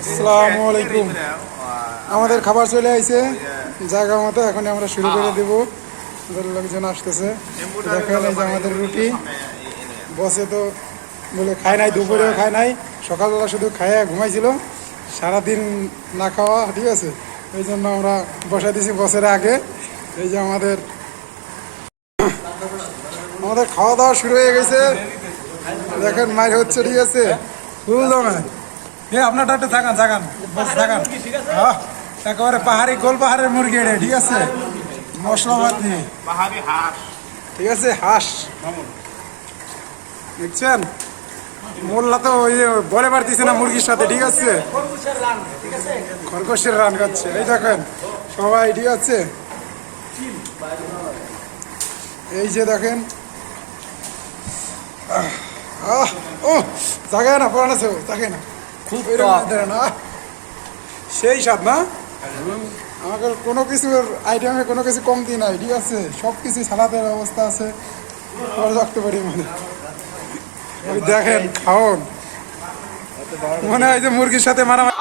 আসসালামু আলাইকুম। আমাদের খাবার চলে আইছে জায়গা মতো, এখন আমরা শুরু করে দেব। আমাদের লোকজন আসতেছে। দেখেন এই যে আমাদের রুটি, বসে তো বলে খায় নাই, দুপুরেও খায় নাই, সকালবেলা শুধু খায় ঘুমাইছিল, সারাদিন না খাওয়া, ঠিক আছে। এই জন্য আমরা বসা দিয়েছি বসের আগে। এই যে আমাদের আমাদের খাওয়া দাওয়া শুরু হয়ে গেছে। দেখেন মাইর হচ্ছে, ঠিক আছে, ফুল দমে। আপনারটা একটু থাকান থাকান বস থাকান। হ্যাঁ, একেবারে পাহাড়ি গোল পাহাড়ের মুরগি এটা, ঠিক আছে, মশলাপাত দিয়ে, ঠিক আছে। হাঁস দেখছেন, মোল্লা তো ওই বলে পারতেছে না মুরগির সাথে, ঠিক আছে, খরগোশের রান খাচ্ছে। এই দেখেন সবাই, ঠিক আছে। এই যে দেখেন, ও জায়গায় না পড়ানো আছে, জায়গায় না, খুব না, সেই স্বাদ না। আমাকে কোনো কিছুর আইটেমে কোনো কিছু কমতি নাই, ঠিক আছে, সব কিছু সালাদের ব্যবস্থা আছে, রাখতে পারি মানে। ওই দেখেন খাওন, মনে হয় যে মুরগির সাথে মারামারি।